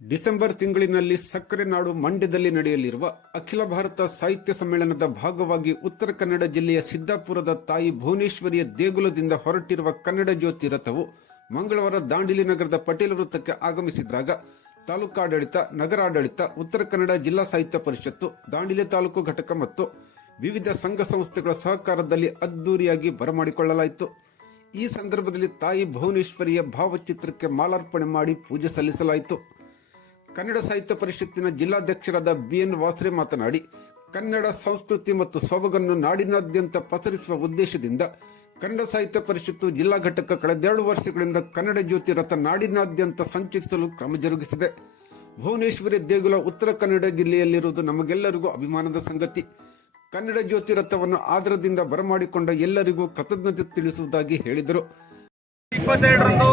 December ತಿಂಗಳಿನಲ್ಲಿ ಸಕ್ಕರೆ ನಾಡು ಮಂಡ್ಯದಲ್ಲಿ ನಡೆಯಲಿರುವ ಅಖಿಲ ಭಾರತ ಸಾಹಿತ್ಯ ಸಮ್ಮೇಳನದ ಭಾಗವಾಗಿ ಉತ್ತರ ಕನ್ನಡ ಜಿಲ್ಲೆಯ ಸಿದ್ದಾಪುರದ ತಾಯಿ ಭುವನೇಶ್ವರಿಯ ದೇಗುಲದಿಂದ ಹೊರಟಿರುವ ಕನ್ನಡ ಜ್ಯೋತಿ ರಥವು ಮಂಗಳವಾರ ದಾಂಡೇಲಿ ನಗರದ ಪಟೇಲ್ ವೃತ್ತಕ್ಕೆ ಆಗಮಿಸಿದಾಗ ತಾಲೂಕಾಡಳಿತ, ನಗರಾಡಳಿತ, ಉತ್ತರ ಕನ್ನಡ ಜಿಲ್ಲಾ ಸಾಹಿತ್ಯ ಪರಿಷತ್ತು, ದಾಂಡೇಲಿ ತಾಲೂಕು ಘಟಕ ಮತ್ತು ವಿವಿಧ ಸಂಘ ಸಂಸ್ಥೆಗಳ ಸಹಕಾರದಲ್ಲಿ ಅದ್ದೂರಿಯಾಗಿ ಬರಮಾಡಿಕೊಳ್ಳಲಾಯಿತು. ಈ ಸಂದರ್ಭದಲ್ಲಿ ತಾಯಿ ಭುವನೇಶ್ವರಿಯ ಭಾವಚಿತ್ರಕ್ಕೆ ಮಾಲಾರ್ಪಣೆ ಮಾಡಿ ಪೂಜೆ ಸಲ್ಲಿಸಲಾಯಿತು. ಕನ್ನಡ ಸಾಹಿತ್ಯ ಪರಿಷತ್ತಿನ ಜಿಲ್ಲಾಧ್ಯಕ್ಷರಾದ BN ವಾಸ್ರೆ ಮಾತನಾಡಿ, ಕನ್ನಡ ಸಂಸ್ಕೃತಿ ಮತ್ತು ಸೊಬಗನ್ನು ನಾಡಿನಾದ್ಯಂತ ಪಸರಿಸುವ ಉದ್ದೇಶದಿಂದ ಕನ್ನಡ ಸಾಹಿತ್ಯ ಪರಿಷತ್ತು ಜಿಲ್ಲಾ ಘಟಕ ಕಳೆದ 2 ವರ್ಷಗಳಿಂದ ಕನ್ನಡ ಜ್ಯೋತಿ ರಥ ನಾಡಿನಾದ್ಯಂತ ಸಂಚರಿಸಲು ಕ್ರಮ ಜರುಗಿಸಿದೆ. ಭುವನೇಶ್ವರಿ ದೇಗುಲ ಉತ್ತರ ಕನ್ನಡ ಜಿಲ್ಲೆಯಲ್ಲಿರುವುದು ನಮಗೆಲ್ಲರಿಗೂ ಅಭಿಮಾನದ ಸಂಗತಿ. ಕನ್ನಡ ಜ್ಯೋತಿ ರಥವನ್ನು ಆದರದಿಂದ ಬರಮಾಡಿಕೊಂಡ ಎಲ್ಲರಿಗೂ ಕೃತಜ್ಞತೆ ತಿಳಿಸುವುದಾಗಿ ಹೇಳಿದರು. 22ರಂದು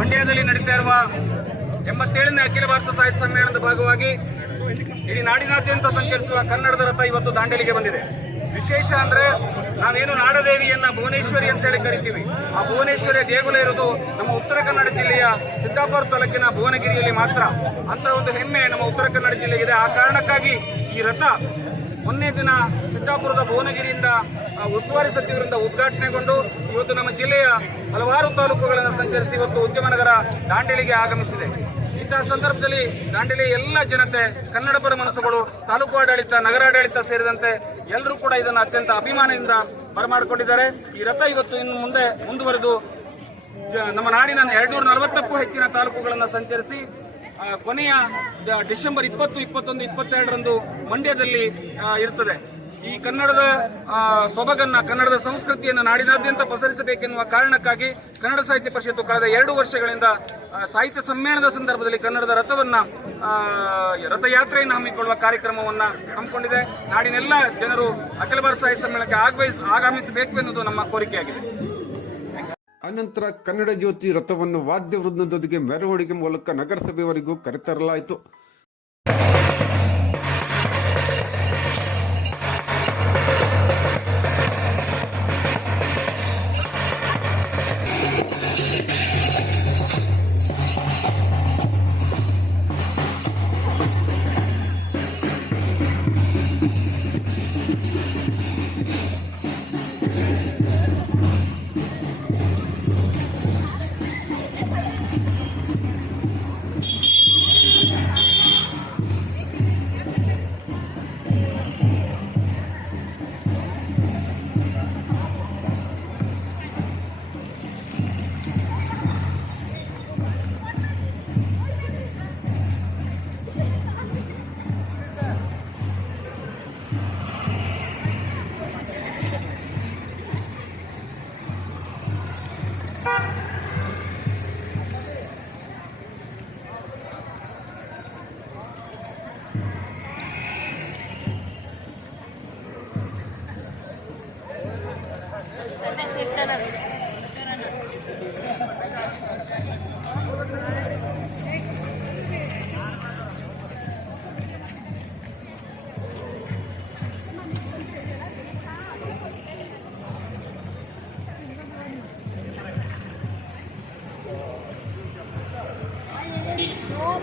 ಮಂಡ್ಯದಲ್ಲಿ ನಡೀತಾ ಇರುವ 87ನೇ ಅಖಿಲ ಭಾರತ ಸಾಹಿತ್ಯ ಸಮ್ಮೇಳನದ ಭಾಗವಾಗಿ ಇಡೀ ನಾಡಿನಾದ್ಯಂತ ಸಂಚರಿಸುವ ಕನ್ನಡದ ರಥ ಇವತ್ತು ದಾಂಡೇಲಿಗೆ ಬಂದಿದೆ. ವಿಶೇಷ ಅಂದ್ರೆ ನಾವೇನು ನಾಡದೇವಿಯನ್ನ ಭುವನೇಶ್ವರಿ ಅಂತೇಳಿ ಕರಿತೀವಿ, ಆ ಭುವನೇಶ್ವರಿಯ ದೇಗುಲ ಇರುವುದು ನಮ್ಮ ಉತ್ತರ ಕನ್ನಡ ಜಿಲ್ಲೆಯ ಸಿದ್ದಾಪುರ ತಾಲೂಕಿನ ಭುವನಗಿರಿಯಲ್ಲಿ ಮಾತ್ರ. ಅಂತ ಒಂದು ಹೆಮ್ಮೆ ನಮ್ಮ ಉತ್ತರ ಕನ್ನಡ ಜಿಲ್ಲೆಗಿದೆ. ಆ ಕಾರಣಕ್ಕಾಗಿ ಈ ರಥ ಮೊನ್ನೆ ದಿನ ಸಿದ್ದಾಪುರದ ಭುವನಗಿರಿಯಿಂದ ಉಸ್ತುವಾರಿ ಸಚಿವರಿಂದ ಉದ್ಘಾಟನೆಗೊಂಡು ಇವತ್ತು ನಮ್ಮ ಜಿಲ್ಲೆಯ ಹಲವಾರು ತಾಲೂಕುಗಳನ್ನು ಸಂಚರಿಸಿ ಇವತ್ತು ಉದ್ಯಮನಗರ ದಾಂಡೇಲಿಗೆ ಆಗಮಿಸಿದೆ. ಇಂತಹ ಸಂದರ್ಭದಲ್ಲಿ ದಾಂಡೇಲಿಯ ಎಲ್ಲ ಜನತೆ, ಕನ್ನಡ ಪರ ಮನಸ್ಸುಗಳು, ತಾಲೂಕು ಆಡಳಿತ, ನಗರಾಡಳಿತ ಸೇರಿದಂತೆ ಎಲ್ಲರೂ ಕೂಡ ಇದನ್ನು ಅತ್ಯಂತ ಅಭಿಮಾನದಿಂದ ಬರಮಾಡಿಕೊಂಡಿದ್ದಾರೆ. ಈ ರಥ ಇವತ್ತು ಇನ್ನು ಮುಂದೆ ಮುಂದುವರೆದು ನಮ್ಮ ನಾಡಿನ 240ಕ್ಕೂ ಹೆಚ್ಚಿನ ತಾಲೂಕುಗಳನ್ನು ಸಂಚರಿಸಿ ಕೊನೆಯ ಡಿಸೆಂಬರ್ 20, 21, 22ರಂದು ಮಂಡ್ಯದಲ್ಲಿ ಇರ್ತದೆ. ಈ ಕನ್ನಡದ ಸೊಬಗನ್ನ, ಕನ್ನಡದ ಸಂಸ್ಕೃತಿಯನ್ನು ನಾಡಿನಾದ್ಯಂತ ಪಸರಿಸಬೇಕೆನ್ನುವ ಕಾರಣಕ್ಕಾಗಿ ಕನ್ನಡ ಸಾಹಿತ್ಯ ಪರಿಷತ್ತು ಕಳೆದ 2 ವರ್ಷಗಳಿಂದ ಸಾಹಿತ್ಯ ಸಮ್ಮೇಳನದ ಸಂದರ್ಭದಲ್ಲಿ ಕನ್ನಡದ ರಥಯಾತ್ರೆಯನ್ನು ಹಮ್ಮಿಕೊಳ್ಳುವ ಕಾರ್ಯಕ್ರಮವನ್ನ ಹಮ್ಮಿಕೊಂಡಿದೆ. ನಾಡಿನೆಲ್ಲ ಜನರು ಅಖಿಲ ಭಾರತ ಸಾಹಿತ್ಯ ಸಮ್ಮೇಳನಕ್ಕೆ ಆಗಮಿಸಬೇಕು ಎನ್ನುವುದು ನಮ್ಮ ಕೋರಿಕೆಯಾಗಿದೆ. ಅನಂತರ ಕನ್ನಡ ಜ್ಯೋತಿ ರಥವನ್ನು ವಾದ್ಯ ವೃಂದದೊಂದಿಗೆ ಮೆರವಣಿಗೆ ಮೂಲಕ ನಗರಸಭೆಯವರೆಗೂ ಕರೆತರಲಾಯಿತು.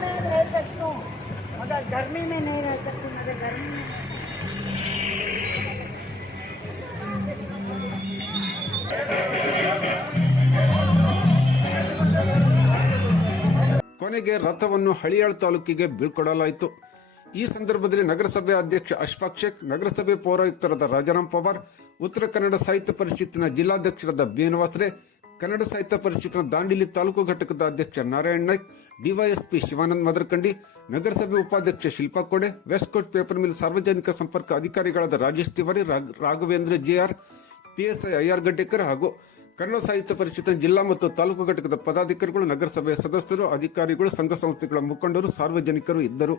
मैं रह सकती हूँ मगर गर्मी में नहीं रह सकती. मगर गर्मी में ಕೊನೆಗೆ ರಥವನ್ನು ಹಳಿಯಾಳ ತಾಲೂಕಿಗೆ ಬೀಳ್ಕೊಡಲಾಯಿತು. ಈ ಸಂದರ್ಭದಲ್ಲಿ ನಗರಸಭೆ ಅಧ್ಯಕ್ಷ ಅಶ್ಫಾಕ್ ಶೇಖ್, ನಗರಸಭೆ ಪೌರಾಯುಕ್ತರಾದ ರಾಜಾರಾಮ್ ಪವಾರ್, ಉತ್ತರ ಕನ್ನಡ ಸಾಹಿತ್ಯ ಪರಿಷತ್ತಿನ ಜಿಲ್ಲಾಧ್ಯಕ್ಷರಾದ BN ವಾಸ್ರೆ, ಕನ್ನಡ ಸಾಹಿತ್ಯ ಪರಿಷತ್ತಿನ ದಾಂಡೇಲಿ ತಾಲೂಕು ಘಟಕದ ಅಧ್ಯಕ್ಷ ನಾರಾಯಣ್ ನಾಯ್ಕ್, ಡಿವೈಎಸ್ಪಿ ಶಿವಾನಂದ್ ಮದರ್ಕಂಡಿ, ನಗರಸಭೆ ಉಪಾಧ್ಯಕ್ಷ ಶಿಲ್ಪಾ ಕೋಡೆ, ವೆಸ್ಟ್ ಕೋಸ್ಟ್ ಪೇಪರ್ ಮಿಲ್ ಸಾರ್ವಜನಿಕ ಸಂಪರ್ಕ ಅಧಿಕಾರಿಗಳಾದ Rajesh Tiwari, Raghavendra JR, PSI IR Gaddekar ಹಾಗೂ ಕನ್ನಡ ಸಾಹಿತ್ಯ ಪರಿಷತ್ತಿನ ಜಿಲ್ಲಾ ಮತ್ತು ತಾಲೂಕು ಘಟಕದ ಪದಾಧಿಕಾರಿಗಳು, ನಗರಸಭೆಯ ಸದಸ್ಯರು, ಅಧಿಕಾರಿಗಳು, ಸಂಘ ಸಂಸ್ಥೆಗಳ ಮುಖಂಡರು, ಸಾರ್ವಜನಿಕರು ಇದ್ದರು.